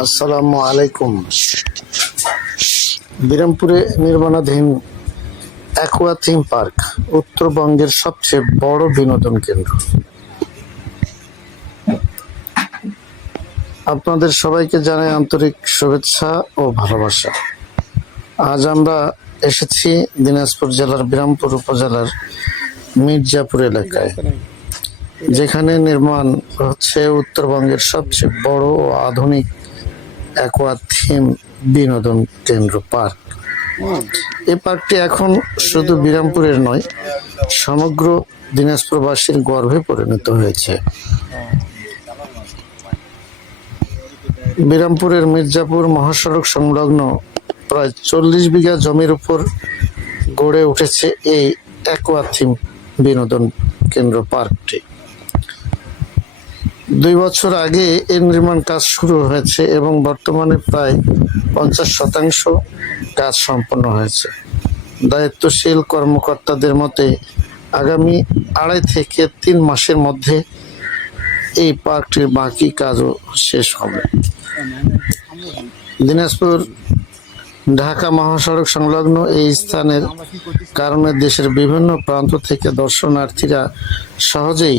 আসসালামু আলাইকুম। বিরামপুরে নির্মাণাধীন অ্যাকোয়া থিম পার্ক উত্তরবঙ্গের সবচেয়ে বড় বিনোদন কেন্দ্র। আপনাদের সবাইকে জানাই আন্তরিক শুভেচ্ছা ও ভালোবাসা। আজ আমরা এসেছি দিনাজপুর জেলার বিরামপুর উপজেলার মির্জাপুর এলাকায়, যেখানে নির্মাণ হচ্ছে উত্তরবঙ্গের সবচেয়ে বড় ও আধুনিক অ্যাকোয়া থিম বিনোদন কেন্দ্র পার্ক। এই পার্কটি এখন শুধু বিরামপুরের নয়, সমগ্র দিনাজপুরবাসীর গর্বে পরিণত হয়েছে। বিরামপুরের মির্জাপুর মহাসড়ক সংলগ্ন প্রায় 40 বিঘা জমির উপর গড়ে উঠেছে এই অ্যাকোয়া থিম বিনোদন কেন্দ্র পার্কটি। 2 বছর আগে এর নির্মাণ কাজ শুরু হয়েছে এবং বর্তমানে প্রায় 50% কাজ সম্পন্ন হয়েছে। দায়িত্বশীল কর্মকর্তাদের মতে আগামী 2.5 থেকে 3 মাসের মধ্যে এই পার্কটির বাকি কাজও শেষ হবে। দিনাজপুর ঢাকা মহাসড়ক সংলগ্ন এই স্থানের কারণে দেশের বিভিন্ন প্রান্ত থেকে দর্শনার্থীরা সহজেই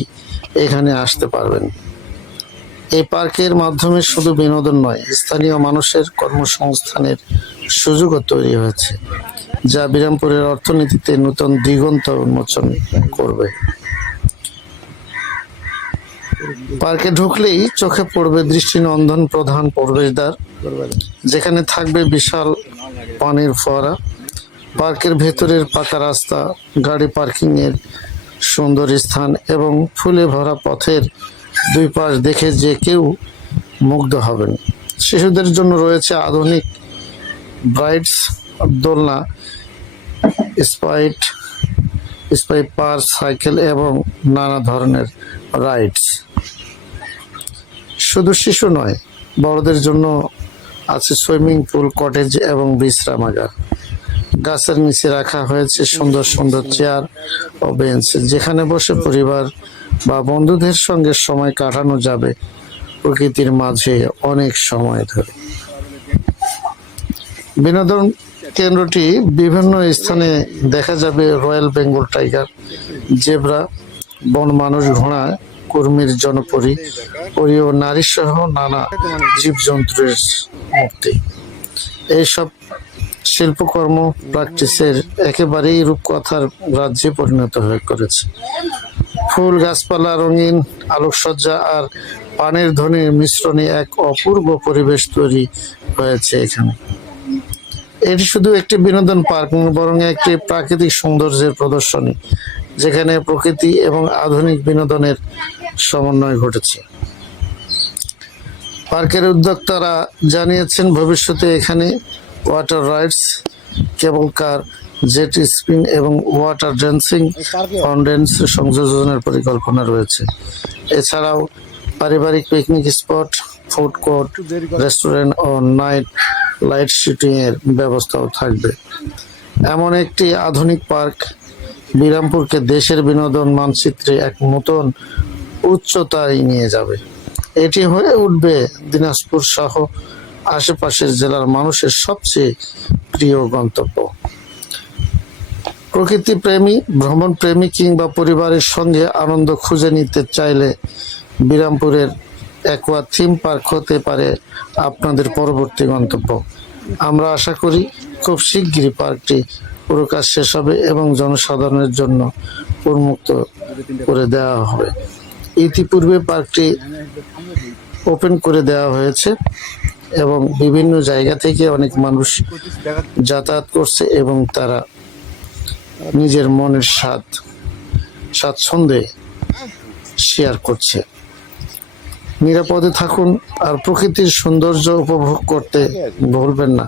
এখানে আসতে পারবেন। এই পার্কের মাধ্যমে শুধু বিনোদন নয়, স্থানীয় মানুষের কর্মসংস্থানের সুযোগও তৈরি হয়েছে, যা বিরামপুরের অর্থনীতিতে নতুন দিগন্ত উন্মোচন করবে। পার্কে ঢুকলেই চোখে পড়বে দৃষ্টিনন্দন প্রধান প্রবেশদ্বার, যেখানে থাকবে বিশাল পানির ফোয়ারা, পার্কের ভেতরের পাকা রাস্তা, গাড়ি পার্কিং এর সুন্দর স্থান এবং ফুলে ভরা পথের 2 পাশ দেখে যে কেউ মুগ্ধ হবেন। শিশুদের জন্য রয়েছে আধুনিক ব্রাইডস, দোলনা, স্পাইট পার্ক, সাইকেল এবং নানা ধরনের রাইডস। শুধু শিশু নয়, বড়দের জন্য আছে সুইমিং পুল, কটেজ এবং বিশ্রামাগার। গাছের নিচে রাখা হয়েছে সুন্দর সুন্দর চেয়ার ও বেঞ্চ, যেখানে বসে পরিবার বা বন্ধুদের সঙ্গে সময় কাটানো যাবে প্রকৃতির মাঝে অনেক সময় ধরে। বিনোদন কেন্দ্রটি বিভিন্ন স্থানে দেখা যাবে রয়্যাল বেঙ্গল টাইগার, জেব্রা, বন মানুষ, ঘোড়া, কুর্মির জনপরী, ও নারী সহ নানা জীবজন্তুর মূর্তি। এইসব শিল্পকর্ম প্র্যাকটিসের একেবারেই রূপকথার রাজ্যে পরিণত হয়ে করেছে। ফুল, গাছপালা, রঙিন আলোকসজ্জা আর পানির ধ্বনির মিশ্রণে এক অপূর্ব পরিবেশ তৈরি হয়েছে এখানে। এটি শুধু একটি বিনোদন পার্ক নয়, বরং একটি প্রাকৃতিক সৌন্দর্যের প্রদর্শনী, যেখানে প্রকৃতি এবং আধুনিক বিনোদনের সমন্বয় ঘটেছে। পার্কের উদ্যোক্তারা জানিয়েছেন ভবিষ্যতে এখানে water rides, cable car, jet spin এবং ওয়াটার ড্যান্সিং ফাউন্টেন্স সংযোজনের পরিকল্পনা রয়েছে। এছাড়াও পারিবারিক picnic spot, food court, restaurant ও নাইট লাইট শুটিং এর ব্যবস্থাও থাকবে। এমন একটি আধুনিক পার্ক বিরামপুরকে দেশের বিনোদন মানচিত্রে এক নতুন উচ্চতায় নিয়ে যাবে। এটি হয়ে উঠবে দিনাজপুর সহ আশেপাশের জেলার মানুষের সবচেয়ে প্রিয় গন্তব্য। প্রকৃতি প্রেমী, ভ্রমণ প্রেমী কিংবা পরিবারের সঙ্গে আনন্দ খুঁজে নিতে চাইলে বিরামপুরের অ্যাকোয়া থিম পার্ক হতে পারে আপনাদের পরবর্তী গন্তব্য। আমরা আশা করি খুব শিগগিরই পার্কটি পুরো কাজ শেষ হবে এবং জনসাধারণের জন্য উন্মুক্ত করে দেওয়া হবে। ইতিপূর্বে পার্কটি ওপেন করে দেওয়া হয়েছে এবং বিভিন্ন জায়গা থেকে অনেক মানুষ যাতায়াত করছে এবং তারা নিজের মনের স্বাচ্ছন্দ্যে শেয়ার করছে। নিরাপদে থাকুন আর প্রকৃতির সৌন্দর্য উপভোগ করতে ভুলবেন না।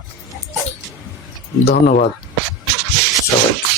ধন্যবাদ সবাইকে।